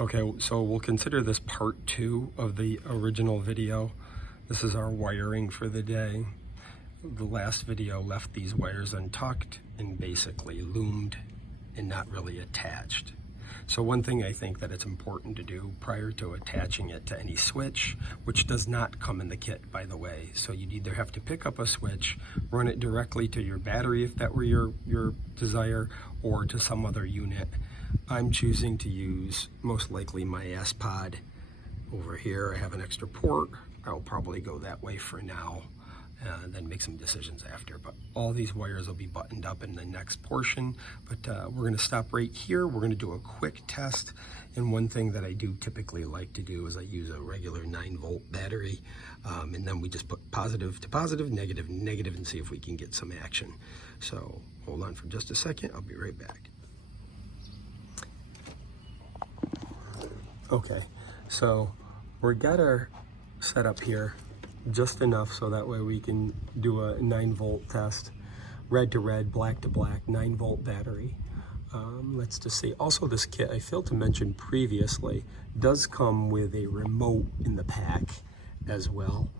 Okay, so we'll consider this part 2 of the original video. This is our wiring for the day. The last video left these wires untucked and basically loomed and not really attached. So one thing I think that it's important to do prior to attaching it to any switch, which does not come in the kit, by the way. So you'd either have to pick up a switch, run it directly to your battery if that were your desire, or to some other unit. I'm choosing to use most likely my S-Pod over here. I have an extra port. I'll probably go that way for now and then make some decisions after. But all these wires will be buttoned up in the next portion. But we're going to stop right here. We're going to do a quick test. And one thing that I do typically like to do is I use a regular 9-volt battery. And then we just put positive to positive, negative to negative, and see if we can get some action. So hold on for just a second. I'll be right back. Okay, so we got our setup here just enough so that way we can do a 9-volt test, red to red, black to black, 9-volt battery. Let's just see. Also, this kit, I failed to mention previously, does come with a remote in the pack as well.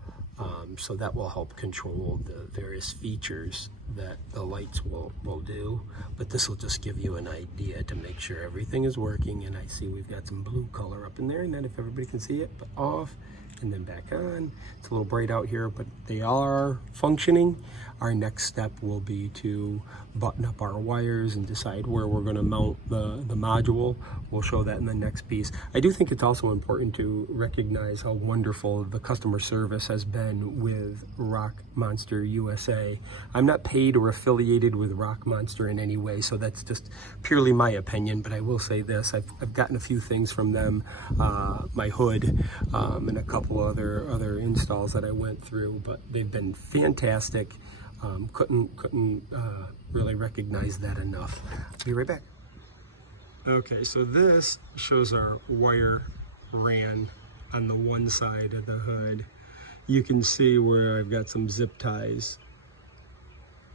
So that will help control the various features that the lights will do. But this will just give you an idea to make sure everything is working. And I see we've got some blue color up in there, and then if everybody can see it, but off and then back on. It's a little bright out here, but they are functioning. Our next step will be to button up our wires and decide where we're going to mount the module. We'll show that in the next piece. I do think it's also important to recognize how wonderful the customer service has been with RockMonsterUSA. I'm not paid or affiliated with RockMonster in any way, so that's just purely my opinion, but I will say this. I've gotten a few things from them, my hood, and a couple other installs that I went through, but they've been fantastic. Couldn't really recognize that enough. Be right back. Okay, so this shows our wire ran on the one side of the hood. You can see where I've got some zip ties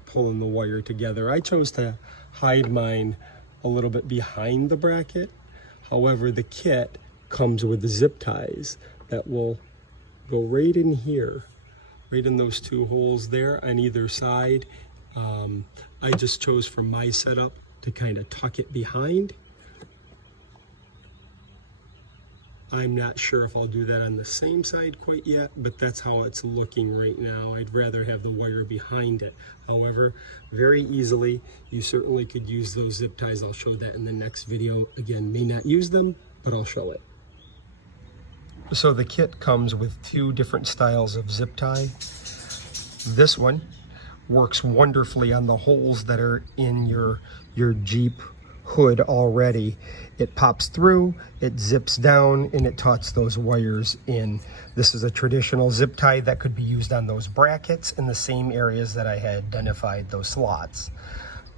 pulling the wire together. I chose to hide mine a little bit behind the bracket. However, the kit comes with the zip ties that will go right in here, right in those two holes there on either side. I just chose for my setup to kind of tuck it behind. I'm not sure if I'll do that on the same side quite yet, but that's how it's looking right now. I'd rather have the wire behind it. However, very easily, you certainly could use those zip ties. I'll show that in the next video. Again, may not use them, but I'll show it. So the kit comes with 2 different styles of zip tie. This one works wonderfully on the holes that are in your Jeep hood already. It pops through, it zips down, and it tucks those wires in. This is a traditional zip tie that could be used on those brackets in the same areas that I had identified those slots.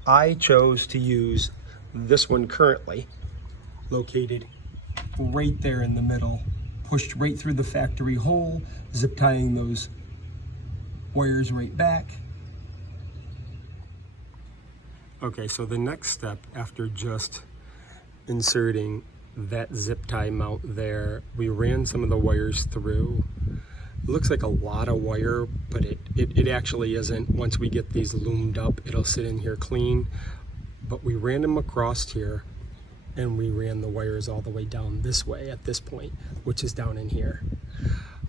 I chose to use this one currently, located right there in the middle, pushed right through the factory hole, zip tying those wires right back. Okay, so the next step after just inserting that zip tie mount there, we ran some of the wires through. It looks like a lot of wire, but it actually isn't. Once we get these loomed up, it'll sit in here clean. But we ran them across here, and we ran the wires all the way down this way at this point, which is down in here.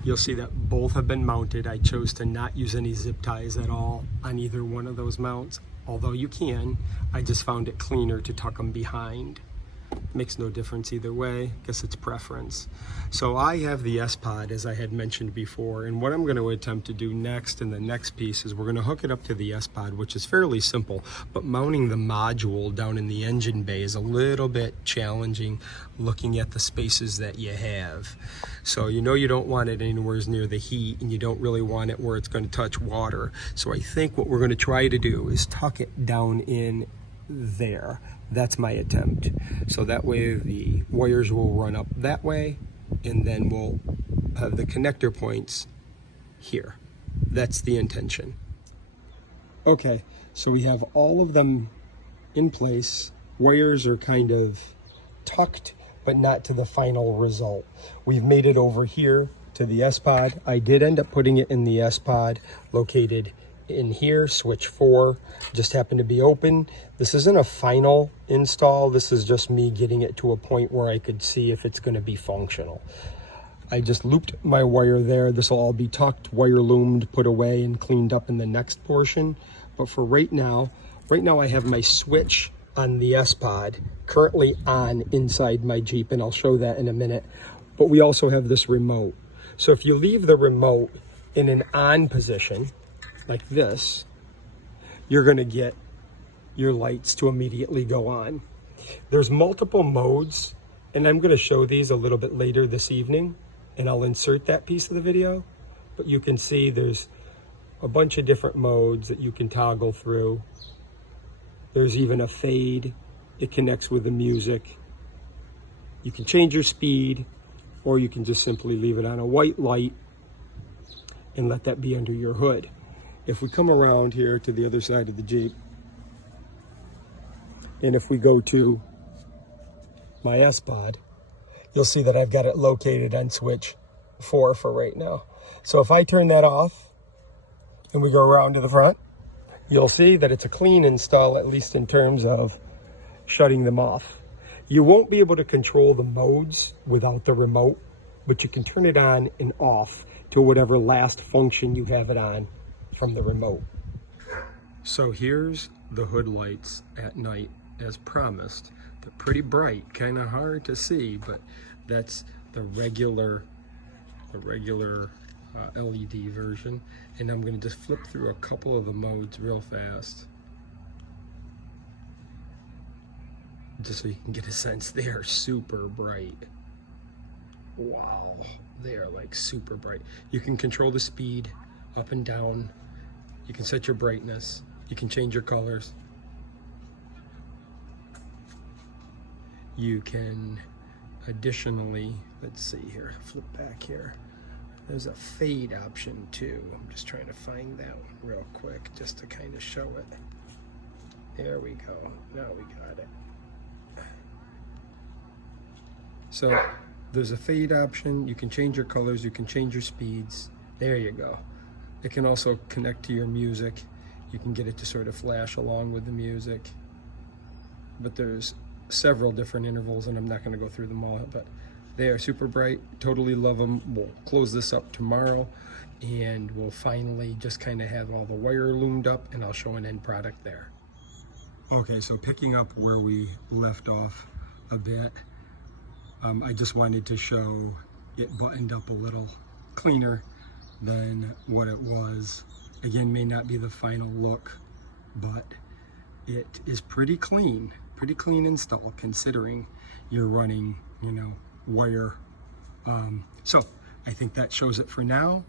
You'll see that both have been mounted. I chose to not use any zip ties at all on either one of those mounts, although you can. I just found it cleaner to tuck them behind. Makes no difference either way. Guess it's preference. So I have the S-Pod, as I had mentioned before, and what I'm going to attempt to do next in the next piece is we're going to hook it up to the S-Pod, which is fairly simple, but mounting the module down in the engine bay is a little bit challenging looking at the spaces that you have. So you know you don't want it anywhere near the heat, and you don't really want it where it's going to touch water. So I think what we're going to try to do is tuck it down in there. That's my attempt. So that way the wires will run up that way, and then we'll have the connector points here. That's the intention. Okay, so we have all of them in place. Wires are kind of tucked, but not to the final result. We've made it over here to the S-Pod. I did end up putting it in the S-Pod located in here, switch 4, just happened to be open. This isn't a final install. This is just me getting it to a point where I could see if it's going to be functional. I just looped my wire there. This will all be tucked, wire loomed, put away, and cleaned up in the next portion. But for right now I have my switch on the S-Pod currently on inside my Jeep, and I'll show that in a minute. But we also have this remote. So if you leave the remote in an on position, like this, you're gonna get your lights to immediately go on. There's multiple modes, and I'm gonna show these a little bit later this evening, and I'll insert that piece of the video, but you can see there's a bunch of different modes that you can toggle through. There's even a fade. It connects with the music. You can change your speed, or you can just simply leave it on a white light and let that be under your hood. If we come around here to the other side of the Jeep, and if we go to my S-Pod, you'll see that I've got it located on switch 4 for right now. So if I turn that off and we go around to the front, you'll see that it's a clean install, at least in terms of shutting them off. You won't be able to control the modes without the remote, but you can turn it on and off to whatever last function you have it on from the remote. So here's the hood lights at night as promised. They're pretty bright, kind of hard to see, but that's the regular LED version. And I'm going to just flip through a couple of the modes real fast, just so you can get a sense. They are super bright. Wow, they are like super bright. You can control the speed up and down. You can set your brightness. You can change your colors. You can additionally, let's see here, flip back here. There's a fade option too. I'm just trying to find that one real quick just to kind of show it. There we go. Now we got it. So there's a fade option. You can change your colors. You can change your speeds. There you go. It can also connect to your music. You can get it to sort of flash along with the music. But there's several different intervals, and I'm not going to go through them all, but they are super bright. Totally love them. We'll close this up tomorrow, and we'll finally just kind of have all the wire loomed up, and I'll show an end product there. Okay, so picking up where we left off a bit, I just wanted to show it buttoned up a little cleaner than what it was. Again, may not be the final look, but it is pretty clean install considering you're running, you know, wire. So I think that shows it for now.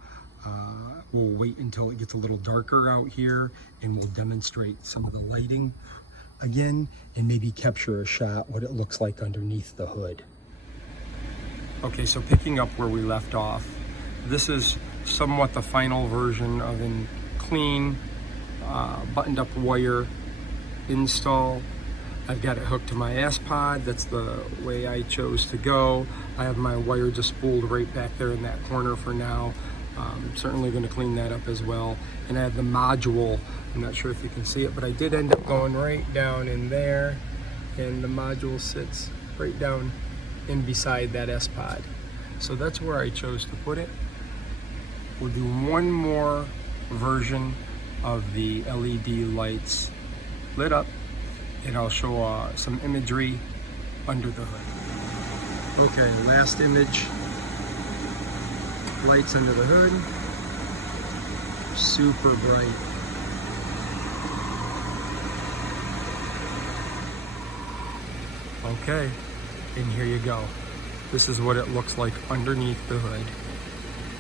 We'll wait until it gets a little darker out here, and we'll demonstrate some of the lighting again, and maybe capture a shot what it looks like underneath the hood. Okay, so picking up where we left off, this is somewhat the final version of a clean, buttoned up wire install. I've got it hooked to my S-Pod. That's the way I chose to go. I have my wire just spooled right back there in that corner for now. Certainly going to clean that up as well. And I have the module. I'm not sure if you can see it, but I did end up going right down in there, and the module sits right down in beside that S-Pod. So that's where I chose to put it. We'll do one more version of the LED lights lit up, and I'll show some imagery under the hood. Okay, last image. Lights under the hood. Super bright. Okay, and here you go. This is what it looks like underneath the hood,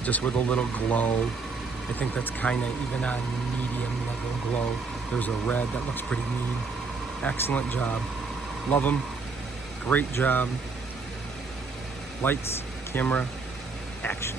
just with a little glow. I think that's kind of even on medium level glow. There's a red that looks pretty mean. Excellent job. Love them. Great job. Lights, camera, action.